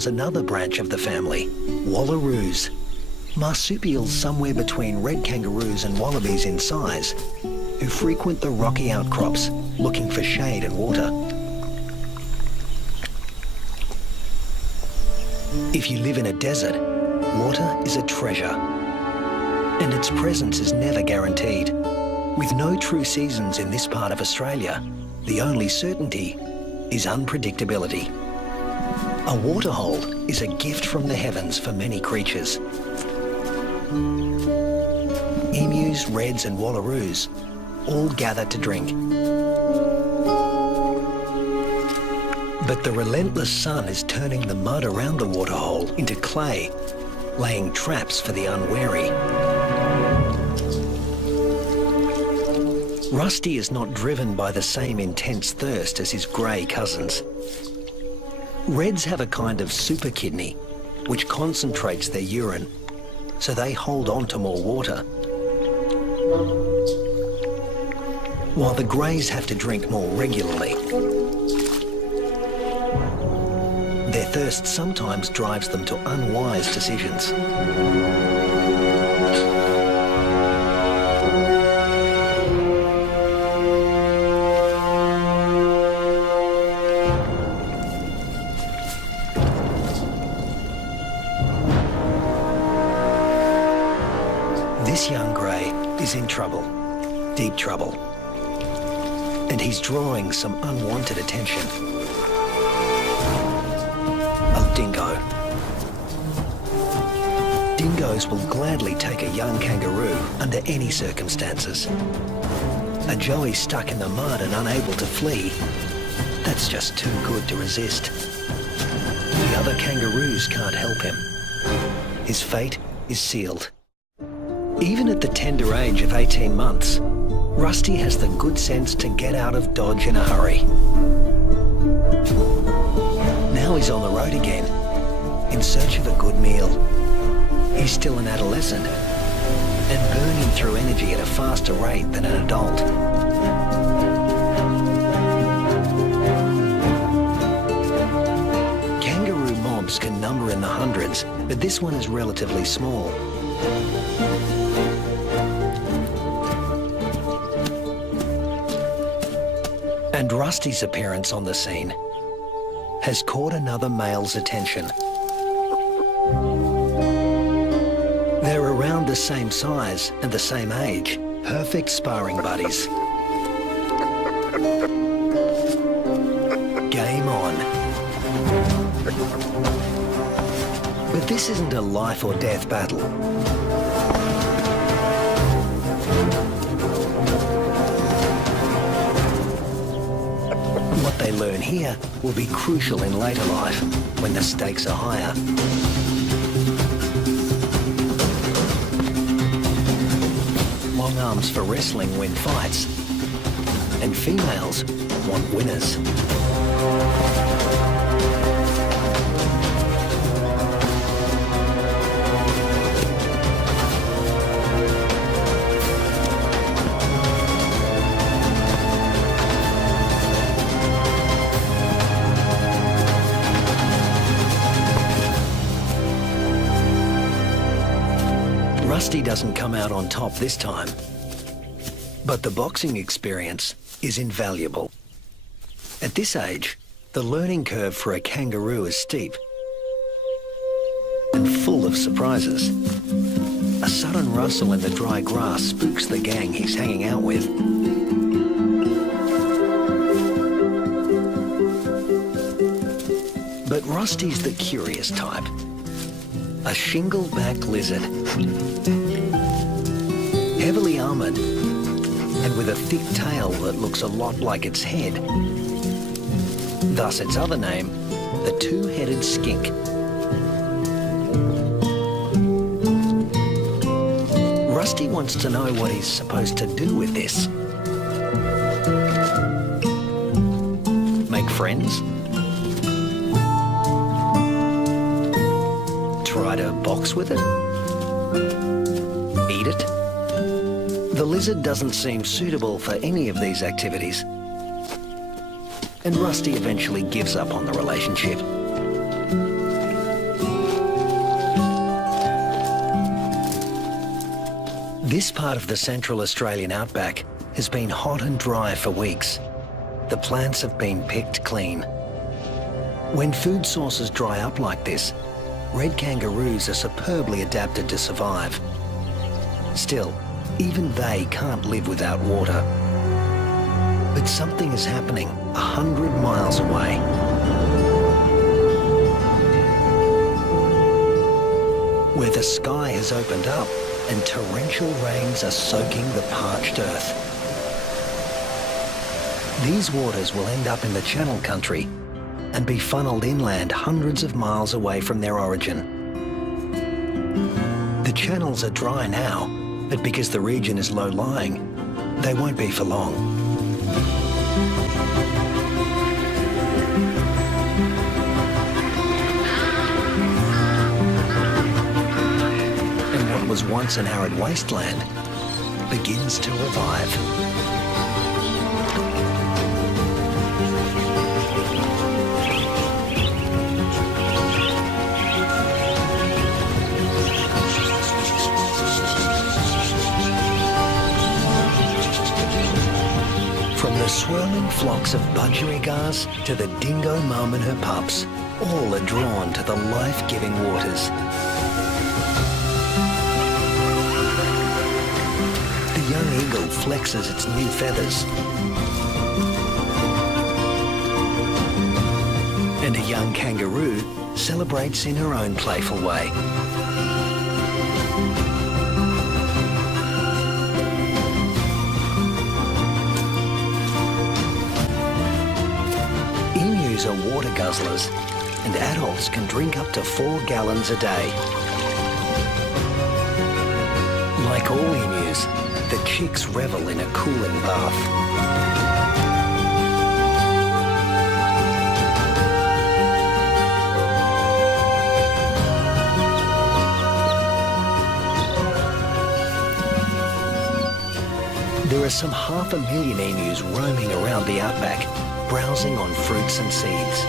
comes another branch of the family, wallaroos. Marsupials somewhere between red kangaroos and wallabies in size, who frequent the rocky outcrops looking for shade and water. If you live in a desert, water is a treasure, and its presence is never guaranteed. With no true seasons in this part of Australia, the only certainty is unpredictability. A waterhole is a gift from the heavens for many creatures. Emus, reds and wallaroos all gather to drink. But the relentless sun is turning the mud around the waterhole into clay, laying traps for the unwary. Rusty is not driven by the same intense thirst as his grey cousins. Reds have a kind of super kidney, which concentrates their urine, so they hold on to more water. While the greys have to drink more regularly. Their thirst sometimes drives them to unwise decisions. This young grey is in trouble, deep trouble, and he's drawing some unwanted attention. A dingo. Dingoes will gladly take a young kangaroo under any circumstances. A joey stuck in the mud and unable to flee, that's just too good to resist. The other kangaroos can't help him. His fate is sealed. Even at the tender age of 18 months, Rusty has the good sense to get out of Dodge in a hurry. Now he's on the road again, in search of a good meal. He's still an adolescent, and burning through energy at a faster rate than an adult. Kangaroo mobs can number in the hundreds, but this one is relatively small. And Rusty's appearance on the scene has caught another male's attention. They're around the same size and the same age, perfect sparring buddies. Game on. But this isn't a life or death battle. What they learn here will be crucial in later life, when the stakes are higher. Long arms for wrestling win fights, and females want winners. Rusty doesn't come out on top this time, but the boxing experience is invaluable. At this age, the learning curve for a kangaroo is steep and full of surprises. A sudden rustle in the dry grass spooks the gang he's hanging out with. But Rusty's the curious type. A shingle-backed lizard. Heavily armoured and with a thick tail that looks a lot like its head. Thus its other name, the two-headed skink. Rusty wants to know what he's supposed to do with this. Make friends? Try to box with it? Eat it? The lizard doesn't seem suitable for any of these activities, and Rusty eventually gives up on the relationship. This part of the Central Australian outback has been hot and dry for weeks. The plants have been picked clean. When food sources dry up like this, red kangaroos are superbly adapted to survive. Still, even they can't live without water. But something is happening 100 miles away. Where the sky has opened up and torrential rains are soaking the parched earth. These waters will end up in the Channel Country and be funneled inland hundreds of miles away from their origin. The channels are dry now, but because the region is low-lying, they won't be for long. And what was once an arid wasteland begins to revive. From the swirling flocks of budgerigars to the dingo mum and her pups, all are drawn to the life-giving waters. The young eagle flexes its new feathers. And a young kangaroo celebrates in her own playful way. Emus are water guzzlers, and adults can drink up to 4 gallons a day. Like all emus, the chicks revel in a cooling bath. There are some 500,000 emus roaming around the outback, browsing on fruits and seeds.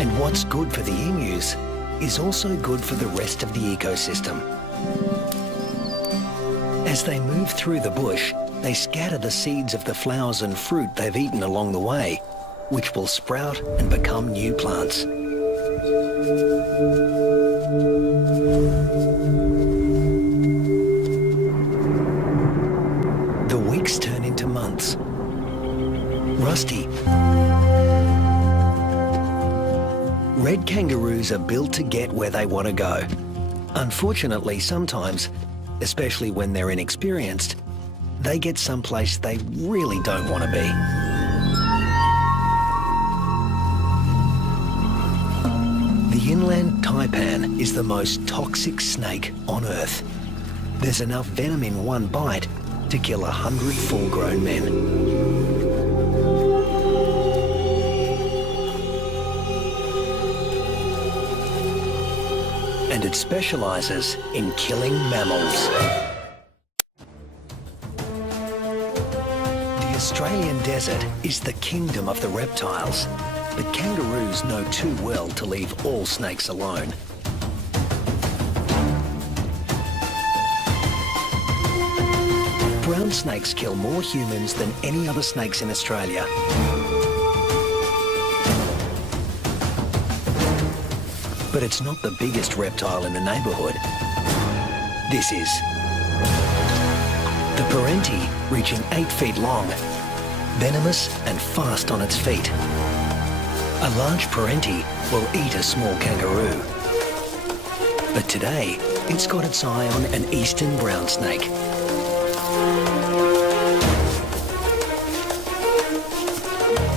And what's good for the emus is also good for the rest of the ecosystem. As they move through the bush, they scatter the seeds of the flowers and fruit they've eaten along the way, which will sprout and become new plants. The weeks turn into months. Rusty. Red kangaroos are built to get where they want to go. Unfortunately, sometimes, especially when they're inexperienced, they get someplace they really don't want to be. The inland taipan is the most toxic snake on Earth. There's enough venom in one bite to kill 100 full-grown men. And it specialises in killing mammals. The Australian desert is the kingdom of the reptiles, but kangaroos know too well to leave all snakes alone. Brown snakes kill more humans than any other snakes in Australia. But it's not the biggest reptile in the neighbourhood. This is. The parenti, reaching 8 feet long, venomous and fast on its feet. A large parenti will eat a small kangaroo. But today, it's got its eye on an eastern brown snake.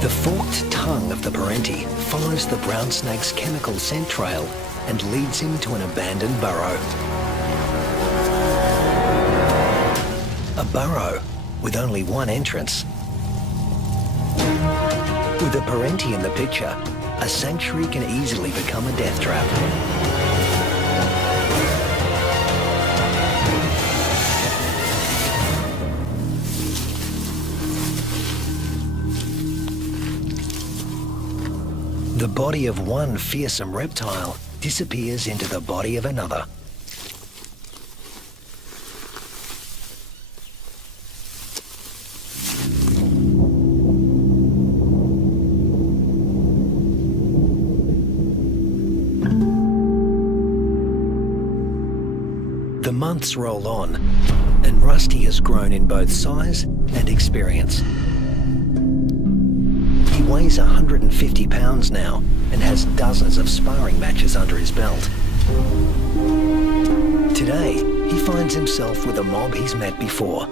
The forked tongue of the parenti follows the brown snake's chemical scent trail and leads him to an abandoned burrow. A burrow with only one entrance. With a parenti in the picture, a sanctuary can easily become a death trap. The body of one fearsome reptile disappears into the body of another. The months roll on, and Rusty has grown in both size and experience. He weighs 150 pounds now and has dozens of sparring matches under his belt. Today, he finds himself with a mob he's met before.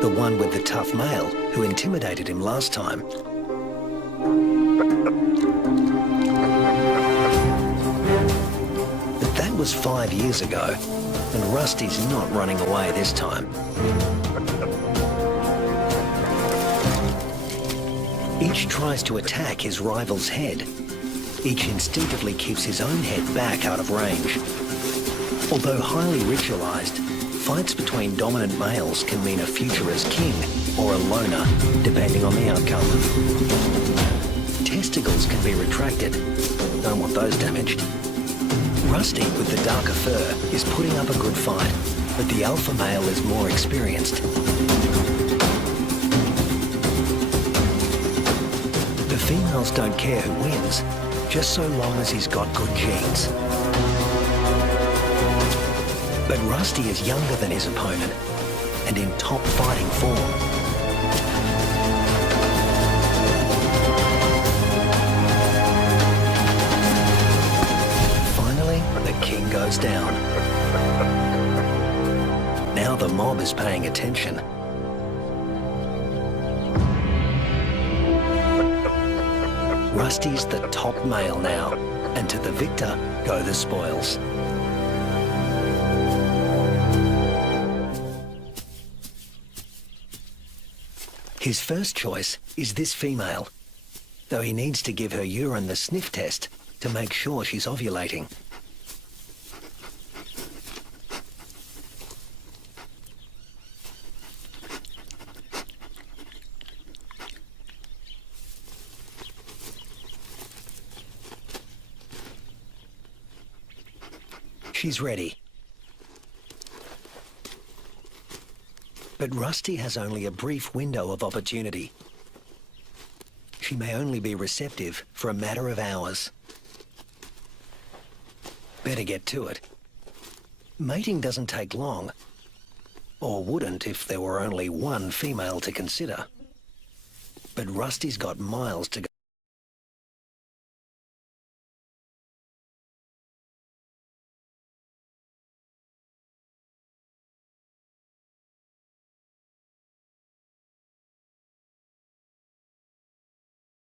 The one with the tough male who intimidated him last time. But that was 5 years ago, and Rusty's not running away this time. Each tries to attack his rival's head. Each instinctively keeps his own head back out of range. Although highly ritualized, fights between dominant males can mean a future as king or a loner, depending on the outcome. Testicles can be retracted. Don't want those damaged. Rusty, with the darker fur, is putting up a good fight, but the alpha male is more experienced. The females don't care who wins, just so long as he's got good genes. But Rusty is younger than his opponent and in top fighting form. Finally, the king goes down. Now the mob is paying attention. Rusty's the top male now, and to the victor go the spoils. His first choice is this female, though he needs to give her urine the sniff test to make sure she's ovulating. She's ready. But Rusty has only a brief window of opportunity. She may only be receptive for a matter of hours. Better get to it. Mating doesn't take long, or wouldn't if there were only one female to consider. But Rusty's got miles to go.